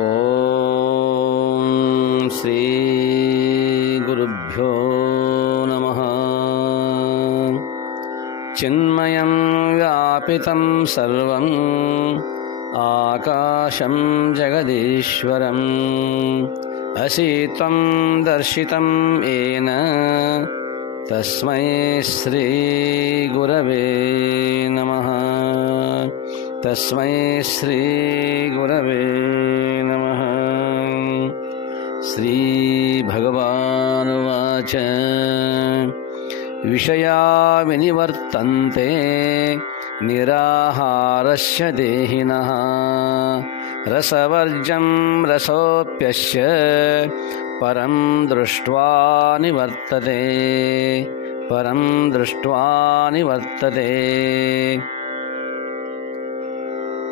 ಓಂ ಶ್ರೀ ಗುರುಭ್ಯೋ ನಮಃ. ಚಿನ್ಮಯಂ ವ್ಯಾಪಿತಂ ಸರ್ವಂ ಆಕಾಶಂ ಜಗದೀಶ್ವರಂ ಅಸೀತ್ವಂ ದರ್ಶಿತಂ ಯೇನ ತಸ್ಮೈ ಶ್ರೀ ಗುರವೇ ನಮಃ. ತಸ್ಮೈ ಶ್ರೀ ಗುರವೇ ನಮಃ. ಶ್ರೀ ಭಗವಾನುವಾಚ ವಿಷಯಾ ವಿನಿವರ್ತಂತೆ ನಿರಾಹಾರಸ್ಯ ದೇಹಿನಃ ರಸವರ್ಜಂ ರಸೋಪ್ಯಸ್ಯ ಪರಂ ದೃಷ್ಟ್ವಾ ನಿವರ್ತತೆ. ಪರಂ ದೃಷ್ಟ್ವಾ ನಿವರ್ತತೆ.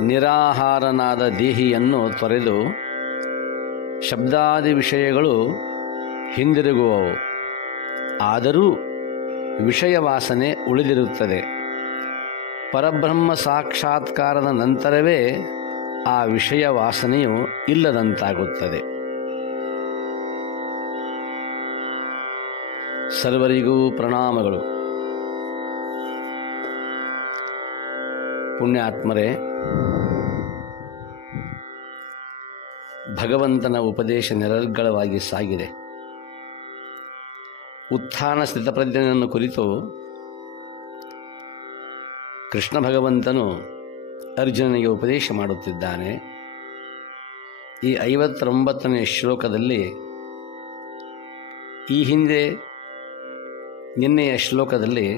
ನಿರಾಹಾರನಾದ ದೇಹಿಯನ್ನು ತೊರೆದು ಶಬ್ದಾದಿ ವಿಷಯಗಳು ಹಿಂದಿರುಗುವವು. ಆದರೂ ವಿಷಯ ವಾಸನೆ ಉಳಿದಿರುತ್ತದೆ. ಪರಬ್ರಹ್ಮ ಸಾಕ್ಷಾತ್ಕಾರದ ನಂತರವೇ ಆ ವಿಷಯ ವಾಸನೆಯು ಇಲ್ಲದಂತಾಗುತ್ತದೆ. ಸರ್ವರಿಗೂ ಪ್ರಣಾಮಗಳು. ಪುಣ್ಯಾತ್ಮರೇ, ಭಗವಂತನ ಉಪದೇಶ ನಿರರ್ಗಳವಾಗಿ ಸಾಗಿದೆ. ಉತ್ಥಾನ ಸ್ಥಿತಪ್ರಜ್ಞೆಯನ್ನು ಕುರಿತು ಕೃಷ್ಣ ಭಗವಂತನು ಅರ್ಜುನನಿಗೆ ಉಪದೇಶ ಮಾಡುತ್ತಿದ್ದಾನೆ. ಈ 59ನೇ ಶ್ಲೋಕದಲ್ಲಿ ಈ ಹಿಂದೆ ನಿನ್ನೆಯ ಶ್ಲೋಕದಲ್ಲಿ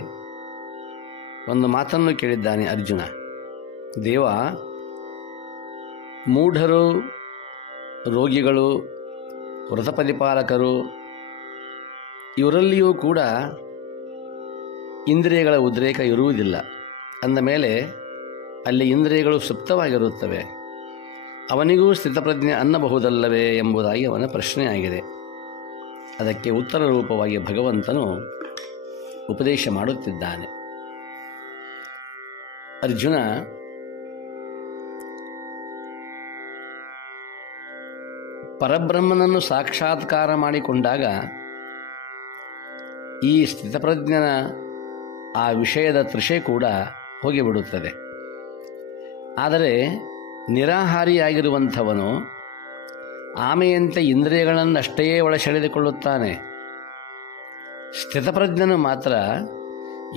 ಒಂದು ಮಾತನ್ನು ಕೇಳಿದ್ದಾನೆ ಅರ್ಜುನ. ದೇವ, ಮೂಢರು, ರೋಗಿಗಳು, ವ್ರತಪರಿಪಾಲಕರು ಇವರಲ್ಲಿಯೂ ಕೂಡ ಇಂದ್ರಿಯಗಳ ಉದ್ರೇಕ ಇರುವುದಿಲ್ಲ. ಅಂದ ಮೇಲೆ ಅಲ್ಲಿ ಇಂದ್ರಿಯಗಳು ಸುಪ್ತವಾಗಿರುತ್ತವೆ. ಅವನಿಗೂ ಸ್ಥಿತಪ್ರಜ್ಞೆ ಅನ್ನಬಹುದಲ್ಲವೇ ಎಂಬುದಾಗಿ ಅವನ ಪ್ರಶ್ನೆಯಾಗಿದೆ. ಅದಕ್ಕೆ ಉತ್ತರ ರೂಪವಾಗಿ ಭಗವಂತನು ಉಪದೇಶ ಮಾಡುತ್ತಿದ್ದಾನೆ. ಅರ್ಜುನ, ಪರಬ್ರಹ್ಮನನ್ನು ಸಾಕ್ಷಾತ್ಕಾರ ಮಾಡಿಕೊಂಡಾಗ ಈ ಸ್ಥಿತಪ್ರಜ್ಞನ ಆ ವಿಷಯದ ತೃಷೆ ಕೂಡ ಹೋಗಿಬಿಡುತ್ತದೆ. ಆದರೆ ನಿರಾಹಾರಿಯಾಗಿರುವಂಥವನು ಆಮೆಯಂತೆ ಇಂದ್ರಿಯಗಳನ್ನಷ್ಟೇ ಒಳಸೆಳೆದುಕೊಳ್ಳುತ್ತಾನೆ. ಸ್ಥಿತಪ್ರಜ್ಞನು ಮಾತ್ರ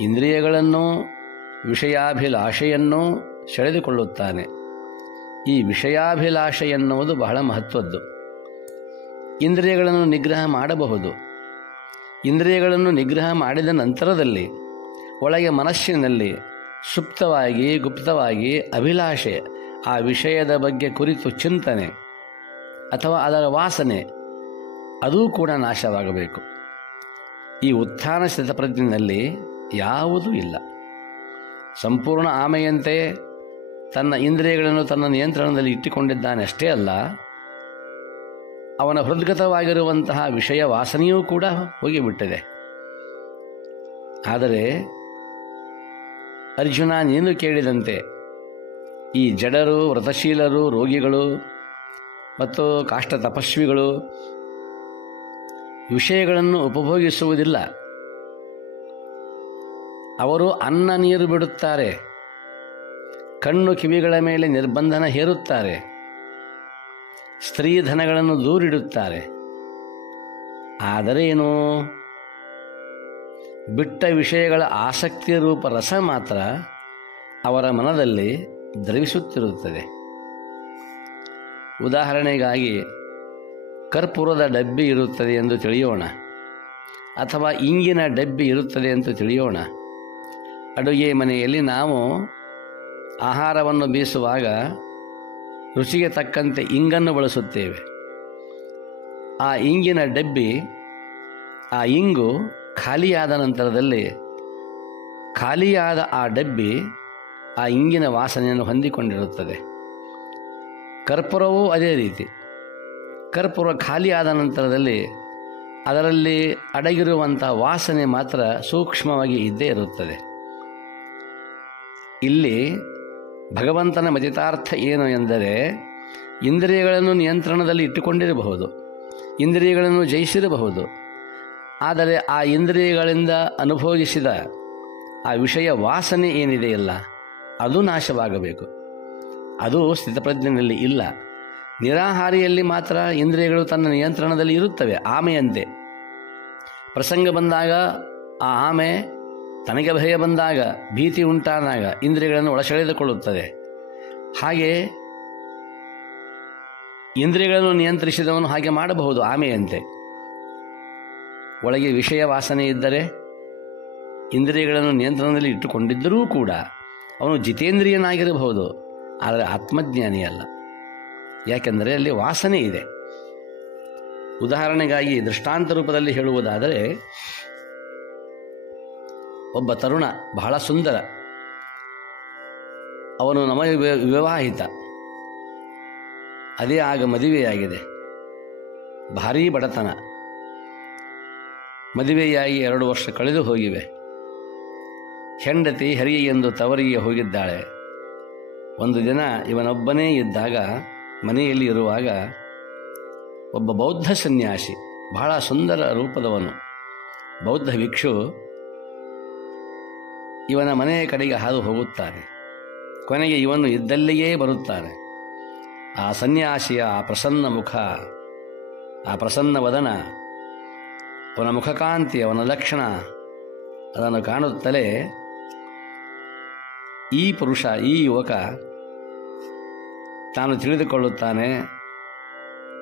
ಇಂದ್ರಿಯಗಳನ್ನು, ವಿಷಯಾಭಿಲಾಷೆಯನ್ನು ಸೆಳೆದುಕೊಳ್ಳುತ್ತಾನೆ. ಈ ವಿಷಯಾಭಿಲಾಷೆ ಎನ್ನುವುದು ಬಹಳ ಮಹತ್ವದ್ದು. ಇಂದ್ರಿಯಗಳನ್ನು ನಿಗ್ರಹ ಮಾಡಬಹುದು. ಇಂದ್ರಿಯಗಳನ್ನು ನಿಗ್ರಹ ಮಾಡಿದ ನಂತರದಲ್ಲಿ ಒಳಗೆ ಮನಸ್ಸಿನಲ್ಲಿ ಸುಪ್ತವಾಗಿ, ಗುಪ್ತವಾಗಿ ಅಭಿಲಾಷೆ, ಆ ವಿಷಯದ ಬಗ್ಗೆ ಕುರಿತು ಚಿಂತನೆ ಅಥವಾ ಅದರ ವಾಸನೆ, ಅದೂ ಕೂಡ ನಾಶವಾಗಬೇಕು. ಈ ಉತ್ಥಾನ ಸ್ಥಿತಪ್ರಜ್ಞೆಯಲ್ಲಿ ಯಾವುದೂ ಇಲ್ಲ. ಸಂಪೂರ್ಣ ಆಮೆಯಂತೆ ತನ್ನ ಇಂದ್ರಿಯಗಳನ್ನು ತನ್ನ ನಿಯಂತ್ರಣದಲ್ಲಿ ಇಟ್ಟುಕೊಂಡಿದ್ದಾನೆ. ಅಷ್ಟೇ ಅಲ್ಲ, ಅವನ ಹೃದ್ಗತವಾಗಿರುವಂತಹ ವಿಷಯ ವಾಸನೆಯೂ ಕೂಡ ಹೋಗಿಬಿಟ್ಟಿದೆ. ಆದರೆ ಅರ್ಜುನ, ನೀನು ಕೇಳಿದಂತೆ ಈ ಜಡರು, ವ್ರತಶೀಲರು, ರೋಗಿಗಳು ಮತ್ತು ಕಾಷ್ಟ ತಪಸ್ವಿಗಳು ವಿಷಯಗಳನ್ನು ಉಪಭೋಗಿಸುವುದಿಲ್ಲ. ಅವರು ಅನ್ನ ನೀರು ಬಿಡುತ್ತಾರೆ, ಕಣ್ಣು ಕಿವಿಗಳ ಮೇಲೆ ನಿರ್ಬಂಧನ ಹೇರುತ್ತಾರೆ, ಸ್ತ್ರೀಧನಗಳನ್ನು ದೂರಿಡುತ್ತಾರೆ. ಆದರೆ ಏನು, ಬಿಟ್ಟ ವಿಷಯಗಳ ಆಸಕ್ತಿಯ ರೂಪ ರಸ ಮಾತ್ರ ಅವರ ಮನದಲ್ಲಿ ದ್ರವಿಸುತ್ತಿರುತ್ತದೆ. ಉದಾಹರಣೆಗಾಗಿ ಕರ್ಪೂರದ ಡಬ್ಬಿ ಇರುತ್ತದೆ ಎಂದು ತಿಳಿಯೋಣ, ಅಥವಾ ಇಂಗಿನ ಡಬ್ಬಿ ಇರುತ್ತದೆ ಎಂದು ತಿಳಿಯೋಣ. ಅಡುಗೆ ಮನೆಯಲ್ಲಿ ನಾವು ಆಹಾರವನ್ನು ಬೀಸುವಾಗ ರುಚಿಗೆ ತಕ್ಕಂತೆ ಇಂಗನ್ನು ಬಳಸುತ್ತೇವೆ. ಆ ಇಂಗಿನ ಡಬ್ಬಿ, ಆ ಇಂಗು ಖಾಲಿಯಾದ ನಂತರದಲ್ಲಿ ಖಾಲಿಯಾದ ಆ ಡಬ್ಬಿ ಆ ಇಂಗಿನ ವಾಸನೆಯನ್ನು ಹೊಂದಿಕೊಂಡಿರುತ್ತದೆ. ಕರ್ಪೂರವೂ ಅದೇ ರೀತಿ. ಕರ್ಪೂರ ಖಾಲಿಯಾದ ನಂತರದಲ್ಲಿ ಅದರಲ್ಲಿ ಅಡಗಿರುವಂಥ ವಾಸನೆ ಮಾತ್ರ ಸೂಕ್ಷ್ಮವಾಗಿ ಇದ್ದೇ ಇರುತ್ತದೆ. ಇಲ್ಲಿ ಭಗವಂತನ ಮತಿತಾರ್ಥ ಏನು ಎಂದರೆ, ಇಂದ್ರಿಯಗಳನ್ನು ನಿಯಂತ್ರಣದಲ್ಲಿ ಇಟ್ಟುಕೊಂಡಿರಬಹುದು, ಇಂದ್ರಿಯಗಳನ್ನು ಜಯಿಸಿರಬಹುದು. ಆದರೆ ಆ ಇಂದ್ರಿಯಗಳಿಂದ ಅನುಭವಿಸಿದ ಆ ವಿಷಯ ವಾಸನೆ ಏನಿದೆಯಲ್ಲ, ಅದು ನಾಶವಾಗಬೇಕು. ಅದು ಸ್ಥಿತಪ್ರಜ್ಞೆಯಲ್ಲಿ ಇಲ್ಲ. ನಿರಾಹಾರಿಯಲ್ಲಿ ಮಾತ್ರ ಇಂದ್ರಿಯಗಳು ತನ್ನ ನಿಯಂತ್ರಣದಲ್ಲಿ ಇರುತ್ತವೆ. ಆಮೆಯಂತೆ ಪ್ರಸಂಗ ಬಂದಾಗ ಆ ಆಮೆ ತನಗೆ ಭಯ ಬಂದಾಗ, ಭೀತಿ ಉಂಟಾದಾಗ ಇಂದ್ರಿಯಗಳನ್ನು ಒಳಸೆಳೆದುಕೊಳ್ಳುತ್ತದೆ. ಹಾಗೆ ಇಂದ್ರಿಯಗಳನ್ನು ನಿಯಂತ್ರಿಸಿದವನು ಹಾಗೆ ಮಾಡಬಹುದು ಆಮೆಯಂತೆ. ಒಳಗೆ ವಿಷಯ ವಾಸನೆ ಇದ್ದರೆ ಇಂದ್ರಿಯಗಳನ್ನು ನಿಯಂತ್ರಣದಲ್ಲಿ ಇಟ್ಟುಕೊಂಡಿದ್ದರೂ ಕೂಡ ಅವನು ಜಿತೇಂದ್ರಿಯನಾಗಿರಬಹುದು, ಆದರೆ ಆತ್ಮಜ್ಞಾನಿಯಲ್ಲ. ಯಾಕೆಂದರೆ ಅಲ್ಲಿ ವಾಸನೆ ಇದೆ. ಉದಾಹರಣೆಗಾಗಿ ದೃಷ್ಟಾಂತ ರೂಪದಲ್ಲಿ ಹೇಳುವುದಾದರೆ, ಒಬ್ಬ ತರುಣ ಬಹಳ ಸುಂದರ, ಅವನು ವಿವಾಹಿತ, ಅದೇ ಆಗ ಮದುವೆಯಾಗಿದೆ. ಭಾರೀ ಬಡತನ. ಮದುವೆಯಾಗಿ 2 ವರ್ಷ ಕಳೆದು ಹೋಗಿವೆ. ಹೆಂಡತಿ ಹರಿ ಎಂದು ತವರಿಗೆ ಹೋಗಿದ್ದಾಳೆ. ಒಂದು ದಿನ ಇವನೊಬ್ಬನೇ ಇದ್ದಾಗ, ಮನೆಯಲ್ಲಿ ಇರುವಾಗ ಒಬ್ಬ ಬೌದ್ಧ ಸನ್ಯಾಸಿ, ಬಹಳ ಸುಂದರ ರೂಪದವನು, ಬೌದ್ಧ ಭಿಕ್ಷು ಇವನ ಮನೆಯ ಕಡೆಗೆ ಹಾದು ಹೋಗುತ್ತಾನೆ. ಕೊನೆಗೆ ಇವನು ಇದ್ದಲ್ಲಿಯೇ ಬರುತ್ತಾನೆ. ಆ ಸನ್ಯಾಸಿಯ ಆ ಪ್ರಸನ್ನ ಮುಖ, ಆ ಪ್ರಸನ್ನ ವದನ, ಅವನ ಮುಖಕಾಂತಿ, ಅವನ ಲಕ್ಷಣ, ಅದನ್ನು ಕಾಣುತ್ತಲೇ ಈ ಪುರುಷ, ಈ ಯುವಕ ತಾನು ತಿಳಿದುಕೊಳ್ಳುತ್ತಾನೆ,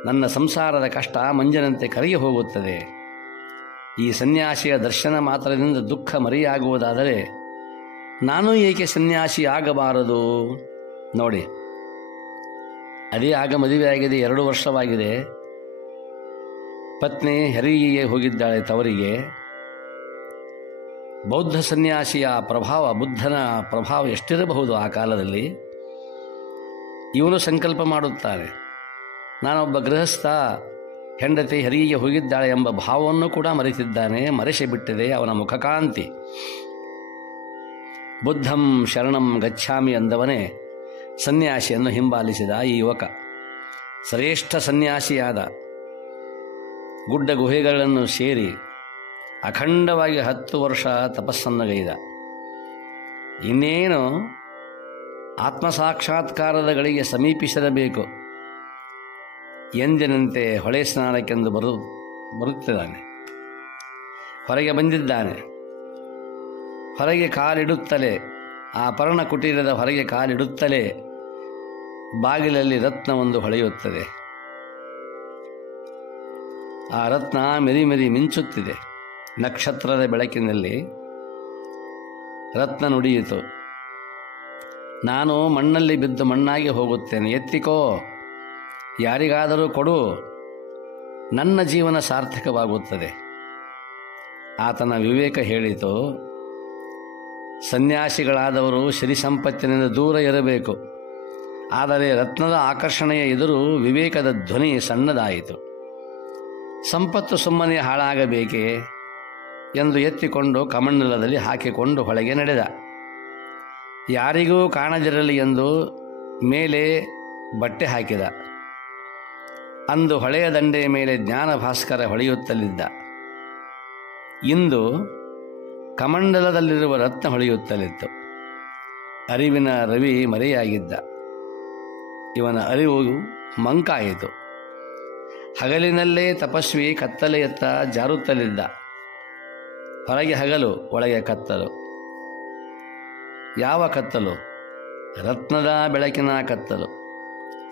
ನನ್ನ ಸಂಸಾರದ ಕಷ್ಟ ಮಂಜಿನಂತೆ ಕರಗಿ ಹೋಗುತ್ತದೆ. ಈ ಸನ್ಯಾಸಿಯ ದರ್ಶನ ಮಾತ್ರದಿಂದ ದುಃಖ ಮರೆಯಾಗುವುದಾದರೆ ನಾನು ಏಕೆ ಸನ್ಯಾಸಿ ಆಗಬಾರದು? ನೋಡಿ, ಅದೇ ಆಗ ಮದುವೆಯಾಗಿದೆ, 2 ವರ್ಷವಾಗಿದೆ. ಪತ್ನಿ ಹೆರಿಗೆಗೆ ಹೋಗಿದ್ದಾಳೆ ತವರಿಗೆ. ಬೌದ್ಧ ಸನ್ಯಾಸಿಯ ಪ್ರಭಾವ, ಬುದ್ಧನ ಪ್ರಭಾವ ಎಷ್ಟಿರಬಹುದು ಆ ಕಾಲದಲ್ಲಿ. ಇವನು ಸಂಕಲ್ಪ ಮಾಡುತ್ತಾನೆ, ನಾನೊಬ್ಬ ಗೃಹಸ್ಥ, ಹೆಂಡತಿ ಹೆರಿಗೆಗೆ ಹೋಗಿದ್ದಾಳೆ ಎಂಬ ಭಾವವನ್ನು ಕೂಡ ಮರೆತಿದ್ದಾನೆ, ಮರೆಸಿಬಿಟ್ಟಿದೆ ಅವನ ಮುಖಕಾಂತಿ. ಬುದ್ಧಂ ಶರಣಂ ಗಚ್ಛಾಮಿ ಅಂದವನೇ ಸನ್ಯಾಸಿಯನ್ನು ಹಿಂಬಾಲಿಸಿದ ಈ ಯುವಕ. ಶ್ರೇಷ್ಠ ಸನ್ಯಾಸಿಯಾದ, ಗುಡ್ಡ ಗುಹೆಗಳನ್ನು ಸೇರಿ ಅಖಂಡವಾಗಿ 10 ವರ್ಷ ತಪಸ್ಸನ್ನಗೈದ. ಇನ್ನೇನು ಆತ್ಮಸಾಕ್ಷಾತ್ಕಾರದ ಗಳಿಗೆ ಸಮೀಪಿಸಿರಬೇಕು ಎಂದಿನಂತೆ ಹೊಳೆ ಸ್ನಾನಕ್ಕೆಂದು ಬರುತ್ತಿದ್ದಾನೆ. ಹೊರಗೆ ಬಂದಿದ್ದಾನೆ. ಹೊರಗೆ ಕಾಲಿಡುತ್ತಲೇ, ಆ ಪರ್ಣ ಕುಟೀರದ ಹೊರಗೆ ಕಾಲಿಡುತ್ತಲೇ ಬಾಗಿಲಲ್ಲಿ ರತ್ನವೊಂದು ಹೊಳೆಯುತ್ತದೆ. ಆ ರತ್ನ ಮೆರಿ ಮಿಂಚುತ್ತಿದೆ. ನಕ್ಷತ್ರದ ಬೆಳಕಿನಲ್ಲಿ ರತ್ನ ನುಡಿಯಿತು, ನಾನು ಮಣ್ಣಲ್ಲಿ ಬಿದ್ದು ಮಣ್ಣಾಗಿ ಹೋಗುತ್ತೇನೆ, ಎತ್ತಿಕೋ, ಯಾರಿಗಾದರೂ ಕೊಡು, ನನ್ನ ಜೀವನ ಸಾರ್ಥಕವಾಗುತ್ತದೆ. ಆತನ ವಿವೇಕ ಹೇಳಿತು, ಸನ್ಯಾಸಿಗಳಾದವರು ಸಿರಿ ಸಂಪತ್ತಿನಿಂದ ದೂರ ಇರಬೇಕು. ಆದರೆ ರತ್ನದ ಆಕರ್ಷಣೆಯ ಎದುರು ವಿವೇಕದ ಧ್ವನಿ ಸಣ್ಣದಾಯಿತು. ಸಂಪತ್ತು ಸುಮ್ಮನೆ ಹಾಳಾಗಬೇಕೇ ಎಂದು ಎತ್ತಿಕೊಂಡು ಕಮಂಡಲದಲ್ಲಿ ಹಾಕಿಕೊಂಡು ಹೊಳೆಗೆ ನಡೆದ. ಯಾರಿಗೂ ಕಾಣದಿರಲಿ ಎಂದು ಮೇಲೆ ಬಟ್ಟೆ ಹಾಕಿದ. ಅಂದು ಹೊಳೆಯ ದಂಡೆಯ ಮೇಲೆ ಜ್ಞಾನ ಭಾಸ್ಕರ ಹೊಳೆಯುತ್ತಲಿದ್ದ. ಇಂದು ಕಮಂಡಲದಲ್ಲಿರುವ ರತ್ನ ಹೊಳೆಯುತ್ತಲಿತ್ತು. ಅರಿವಿನ ರವಿ ಮರೆಯಾಗಿದ್ದ. ಇವನ ಅರಿವು ಮಂಕಾಯಿತು. ಹಗಲಿನಲ್ಲೇ ತಪಸ್ವಿ ಕತ್ತಲೆಯತ್ತ ಜಾರುತ್ತಲಿದ್ದ. ಹೊರಗೆ ಹಗಲು, ಒಳಗೆ ಕತ್ತಲು. ಯಾವ ಕತ್ತಲು? ರತ್ನದ ಬೆಳಕಿನ ಕತ್ತಲು.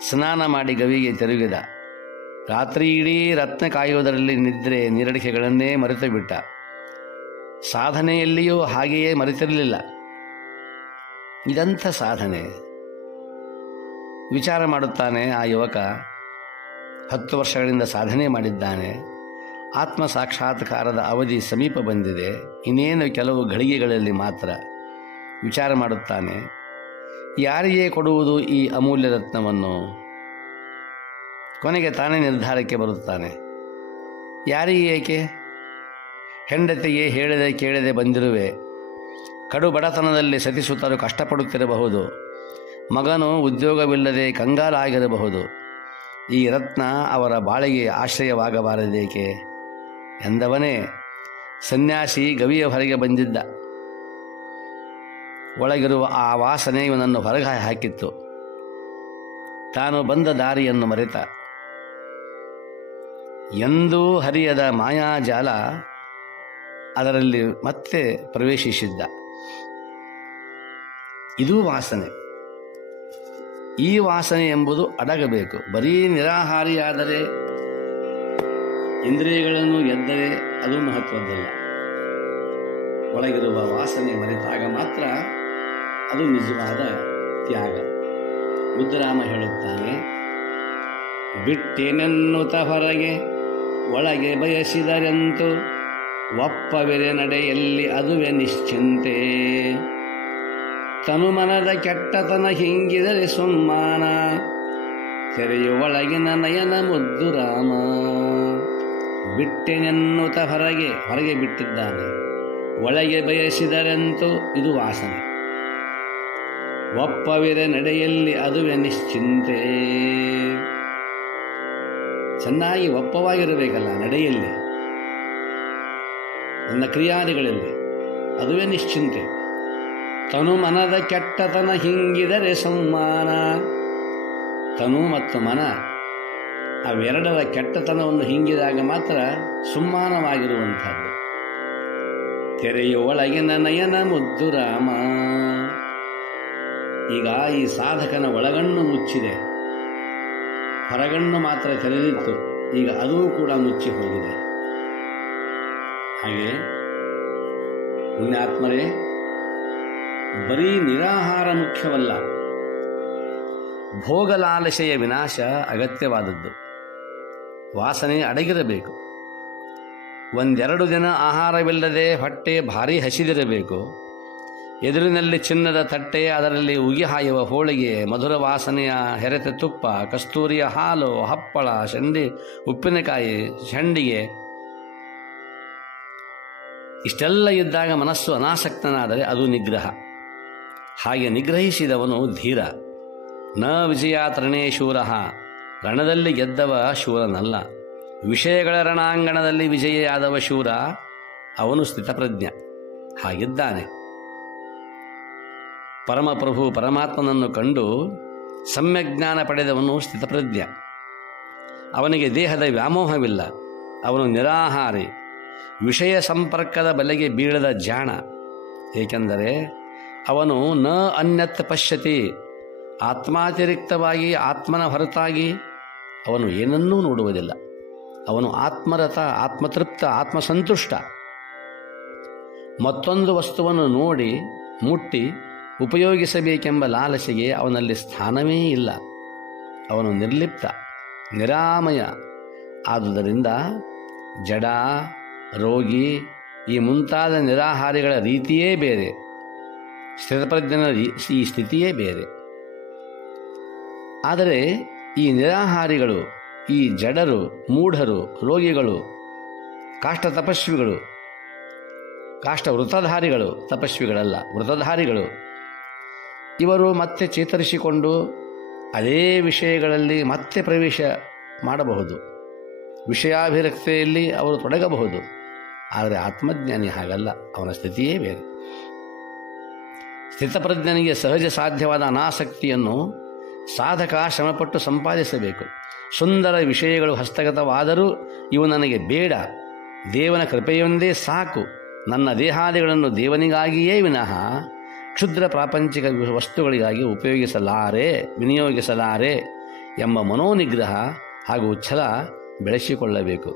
ಸ್ನಾನ ಮಾಡಿ ಗವಿಗೆ ತಿರುಗಿದ. ರಾತ್ರಿ ಇಡೀ ರತ್ನ ಕಾಯುವುದರಲ್ಲಿ ನಿದ್ರೆ ನೀರಡಿಕೆಗಳನ್ನೇ ಮರೆತು ಬಿಟ್ಟ. ಸಾಧನೆಯಲ್ಲಿಯೂ ಹಾಗೆಯೇ ಮರೆತಿರಲಿಲ್ಲ. ಇದಂಥ ಸಾಧನೆ. ವಿಚಾರ ಮಾಡುತ್ತಾನೆ ಆ ಯುವಕ. 10 ವರ್ಷಗಳಿಂದ ಸಾಧನೆ ಮಾಡಿದ್ದಾನೆ. ಆತ್ಮ ಸಾಕ್ಷಾತ್ಕಾರದ ಅವಧಿ ಸಮೀಪ ಬಂದಿದೆ. ಇನ್ನೇನು ಕೆಲವು ಘಳಿಗೆಗಳಲ್ಲಿ ಮಾತ್ರ. ವಿಚಾರ ಮಾಡುತ್ತಾನೆ, ಯಾರಿಗೆ ಕೊಡುವುದು ಈ ಅಮೂಲ್ಯ ರತ್ನವನ್ನು? ಕೊನೆಗೆ ತಾನೇ ನಿರ್ಧಾರಕ್ಕೆ ಬರುತ್ತಾನೆ. ಯಾರಿಗೆ ಏಕೆ? ಹೆಂಡತಿಗೆ ಹೇಳದೆ ಕೇಳದೆ ಬಂದಿರುವೆ. ಕಡು ಬಡತನದಲ್ಲಿ ಸತಿಸುತ್ತಲೂ ಕಷ್ಟಪಡುತ್ತಿರಬಹುದು. ಮಗನು ಉದ್ಯೋಗವಿಲ್ಲದೆ ಕಂಗಾಲಾಗಿರಬಹುದು. ಈ ರತ್ನ ಅವರ ಬಾಳಿಗೆ ಆಶ್ರಯವಾಗಬಾರದೇಕೆ ಎಂದವನೇ ಸನ್ಯಾಸಿ ಗವಿಯ ಹೊರಗೆ ಬಂದಿದ್ದ. ಒಳಗಿರುವ ಆ ವಾಸನೆ ಇವನನ್ನು ಹೊರಗೆ ಹಾಕಿತ್ತು. ತಾನು ಬಂದ ದಾರಿಯನ್ನು ಮರೆತ. ಎಂದೂ ಹರಿಯದ ಮಾಯಾಜಾಲ ಅದರಲ್ಲಿ ಮತ್ತೆ ಪ್ರವೇಶಿಸಿದ್ದ. ಇದೂ ವಾಸನೆ. ಈ ವಾಸನೆ ಎಂಬುದು ಅಡಗಬೇಕು. ಬರೀ ನಿರಾಹಾರಿಯಾದರೆ, ಇಂದ್ರಿಯಗಳನ್ನು ಗೆದ್ದರೆ ಅದು ಮಹತ್ವದ್ದಲ್ಲ. ಒಳಗಿರುವ ವಾಸನೆ ಮರೆತಾಗ ಮಾತ್ರ ಅದು ನಿಜವಾದ ತ್ಯಾಗ. ಮುದ್ದುರಾಮ ಹೇಳುತ್ತಾನೆ, ಬಿಟ್ಟೇನೆನ್ನುತ್ತ ಹೊರಗೆ ಒಳಗೆ ಬಯಸಿದರೆಂತು ಒಪ್ಪವಿರೆ ನಡೆಯಲ್ಲಿ ಅದುವೆ ನಿಶ್ಚಿಂತೆ. ತನುಮನದ ಕೆಟ್ಟತನ ಹಿಂಗಿದರೆ ಸುಮ್ಮಾನ ತೆರೆಯುವೊಳಗಿನ ನಯನ ಮುದ್ದುರಾಮ. ಬಿಟ್ಟೆನೆನ್ನುತ್ತ ಹೊರಗೆ ಬಿಟ್ಟಿದ್ದಾನೆ. ಒಳಗೆ ಬಯಸಿದರೆಂತೂ ಇದು ವಾಸನೆ. ಒಪ್ಪವಿರೆ ನಡೆಯಲ್ಲಿ ಅದುವೆ ನಿಶ್ಚಿಂತೆ. ಚೆನ್ನಾಗಿ ಒಪ್ಪವಾಗಿರಬೇಕಲ್ಲ ನಡೆಯಲ್ಲಿ, ನನ್ನ ಕ್ರಿಯಾದಿಗಳಲ್ಲಿ, ಅದುವೇ ನಿಶ್ಚಿಂತೆ. ತನು ಮನದ ಕೆಟ್ಟತನ ಹಿಂಗಿದರೆ ಸಂಮಾನ. ತನು ಮತ್ತು ಮನ ಅವೆರಡರ ಕೆಟ್ಟತನವನ್ನು ಹಿಂಗಿದಾಗ ಮಾತ್ರ ಸುಮ್ಮಾನವಾಗಿರುವಂಥದ್ದು. ತೆರೆಯುವೊಳಗಿನ ನಯನ ಮುದ್ದುರಾಮ. ಈಗ ಈ ಸಾಧಕನ ಒಳಗಣ್ಣು ಮುಚ್ಚಿದೆ, ಹೊರಗಣ್ಣು ಮಾತ್ರ ತೆರೆದಿತ್ತು. ಈಗ ಅದೂ ಕೂಡ ಮುಚ್ಚಿ ಹೋಗಿದೆ. ಹಾಗೆ ಪುಣ್ಯಾತ್ಮರೇ, ಬರೀ ನಿರಾಹಾರ ಮುಖ್ಯವಲ್ಲ, ಭೋಗಲಾಲಸೆಯ ವಿನಾಶ ಅಗತ್ಯವಾದದ್ದು. ವಾಸನೆ ಅಡಗಿರಬೇಕು. ಒಂದೆರಡು ದಿನ ಆಹಾರವಿಲ್ಲದೆ ಹೊಟ್ಟೆ ಭಾರೀ ಹಸಿದಿರಬೇಕು. ಎದುರಿನಲ್ಲಿ ಚಿನ್ನದ ತಟ್ಟೆ, ಅದರಲ್ಲಿ ಉಗಿ ಹಾಯುವ ಹೋಳಿಗೆ, ಮಧುರ ವಾಸನೆಯ ಹೆರೆತ ತುಪ್ಪ, ಕಸ್ತೂರಿಯ ಹಾಲು, ಹಪ್ಪಳ, ಉಪ್ಪಿನಕಾಯಿ, ಸಂಡಿಗೆ ಇಷ್ಟೆಲ್ಲ ಇದ್ದಾಗ ಮನಸ್ಸು ಅನಾಸಕ್ತನಾದರೆ ಅದು ನಿಗ್ರಹ. ಹಾಗೆ ನಿಗ್ರಹಿಸಿದವನು ಧೀರ. ನ ವಿಜಯಾತರಣೇ ಶೂರ. ರಣದಲ್ಲಿ ಗೆದ್ದವ ಶೂರನಲ್ಲ. ವಿಷಯಗಳ ರಣಾಂಗಣದಲ್ಲಿ ವಿಜಯಿಯಾದವ ಶೂರ, ಅವನು ಸ್ಥಿತಪ್ರಜ್ಞ. ಹಾಗಿದ್ದಾನೆ. ಪರಮಪ್ರಭು ಪರಮಾತ್ಮನನ್ನು ಕಂಡು ಸಮ್ಯಜ್ಞಾನ ಪಡೆದವನು ಸ್ಥಿತಪ್ರಜ್ಞ. ಅವನಿಗೆ ದೇಹದ ವ್ಯಾಮೋಹವಿಲ್ಲ. ಅವನು ನಿರಾಹಾರಿ, ವಿಷಯ ಸಂಪರ್ಕದ ಬಲೆಗೆ ಬೀಳದ ಜಾಣ. ಏಕೆಂದರೆ ಅವನು ನ ಅನ್ಯತ್ ಪಶ್ಯತಿ. ಆತ್ಮಾತಿರಿಕ್ತವಾಗಿ, ಆತ್ಮನ ಹೊರತಾಗಿ ಅವನು ಏನನ್ನೂ ನೋಡುವುದಿಲ್ಲ. ಅವನು ಆತ್ಮರತ, ಆತ್ಮತೃಪ್ತ, ಆತ್ಮಸಂತುಷ್ಟ. ಮತ್ತೊಂದು ವಸ್ತುವನ್ನು ನೋಡಿ, ಮುಟ್ಟಿ ಉಪಯೋಗಿಸಬೇಕೆಂಬ ಲಾಲಸೆಗೆ ಅವನಲ್ಲಿ ಸ್ಥಾನವೇ ಇಲ್ಲ. ಅವನು ನಿರ್ಲಿಪ್ತ, ನಿರಾಮಯ. ಆದುದರಿಂದ ಜಡ, ರೋಗಿ ಈ ಮುಂತಾದ ನಿರಾಹಾರಿಗಳ ರೀತಿಯೇ ಬೇರೆ, ಸ್ಥಿತಪ್ರಜ್ಞನ ಈ ಸ್ಥಿತಿಯೇ ಬೇರೆ. ಆದರೆ ಈ ನಿರಾಹಾರಿಗಳು, ಈ ಜಡರು, ಮೂಢರು, ರೋಗಿಗಳು, ಕಾಷ್ಟ ತಪಸ್ವಿಗಳು, ಕಾಷ್ಟ ವೃತಧಾರಿಗಳು, ತಪಸ್ವಿಗಳಲ್ಲ ವೃತಧಾರಿಗಳು, ಇವರು ಮತ್ತೆ ಚೇತರಿಸಿಕೊಂಡು ಅದೇ ವಿಷಯಗಳಲ್ಲಿ ಮತ್ತೆ ಪ್ರವೇಶ ಮಾಡಬಹುದು. ವಿಷಯಾಭಿರಕ್ತಿಯಲ್ಲಿ ಅವರು ತೊಡಗಬಹುದು. ಆದರೆ ಆತ್ಮಜ್ಞಾನಿ ಹಾಗಲ್ಲ, ಅವನ ಸ್ಥಿತಿಯೇ ಬೇರೆ. ಸ್ಥಿತಪ್ರಜ್ಞನಿಗೆ ಸಹಜ ಸಾಧ್ಯವಾದ ಅನಾಸಕ್ತಿಯನ್ನು ಸಾಧಕ ಶ್ರಮಪಟ್ಟು ಸಂಪಾದಿಸಬೇಕು. ಸುಂದರ ವಿಷಯಗಳು ಹಸ್ತಗತವಾದರೂ ಇವು ನನಗೆ ಬೇಡ, ದೇವನ ಕೃಪೆಯೊಂದೇ ಸಾಕು, ನನ್ನ ದೇಹಾದಿಗಳನ್ನು ದೇವನಿಗಾಗಿಯೇ ವಿನಃ ಕ್ಷುದ್ರ ಪ್ರಾಪಂಚಿಕ ವಸ್ತುಗಳಿಗಾಗಿ ವಿನಿಯೋಗಿಸಲಾರೆ ಎಂಬ ಮನೋನಿಗ್ರಹ ಹಾಗೂ ಛಲ ಬೆಳೆಸಿಕೊಳ್ಳಬೇಕು.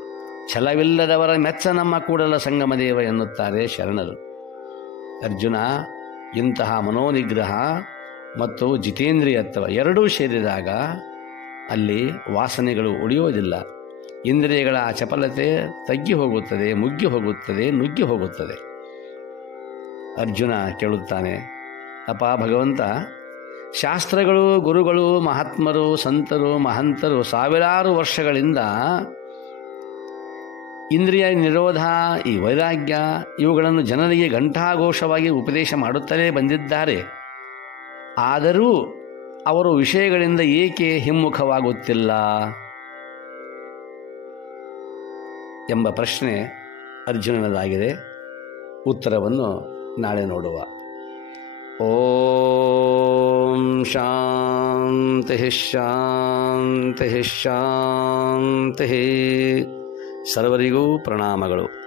ಛಲವಿಲ್ಲದವರ ಮೆಚ್ಚ ನಮ್ಮ ಕೂಡಲ ಸಂಗಮದೇವ ಎನ್ನುತ್ತಾರೆ ಶರಣರು. ಅರ್ಜುನ, ಇಂತಹ ಮನೋನಿಗ್ರಹ ಮತ್ತು ಜಿತೇಂದ್ರಿಯತ್ವ ಎರಡೂ ಸೇರಿದಾಗ ಅಲ್ಲಿ ವಾಸನೆಗಳು ಉಳಿಯೋದಿಲ್ಲ. ಇಂದ್ರಿಯಗಳ ಚಪಲತೆ ತಗ್ಗಿ ಹೋಗುತ್ತದೆ, ಮುಗ್ಗಿ ಹೋಗುತ್ತದೆ, ನುಗ್ಗಿ ಹೋಗುತ್ತದೆ. ಅರ್ಜುನ ಕೇಳುತ್ತಾನೆ, ಅಪ್ಪ ಭಗವಂತ, ಶಾಸ್ತ್ರಗಳು, ಗುರುಗಳು, ಮಹಾತ್ಮರು, ಸಂತರು, ಮಹಂತರು ಸಾವಿರಾರು ವರ್ಷಗಳಿಂದ ಇಂದ್ರಿಯ ನಿರೋಧ, ಈ ವೈರಾಗ್ಯ ಇವುಗಳನ್ನು ಜನರಿಗೆ ಘಂಟಾಘೋಷವಾಗಿ ಉಪದೇಶ ಮಾಡುತ್ತಲೇ ಬಂದಿದ್ದಾರೆ. ಆದರೂ ಅವರು ವಿಷಯಗಳಿಂದ ಏಕೆ ಹಿಮ್ಮುಖವಾಗುತ್ತಿಲ್ಲ ಎಂಬ ಪ್ರಶ್ನೆ ಅರ್ಜುನನದಾಗಿದೆ. ಉತ್ತರವನ್ನು ನಾಳೆ ನೋಡುವ. ಓಂ ಶಾಂತಿ ಶಾಂತಿ ಶಾಂತಿ. ಸರ್ವರಿಗೂ ಪ್ರಣಾಮಗಳು.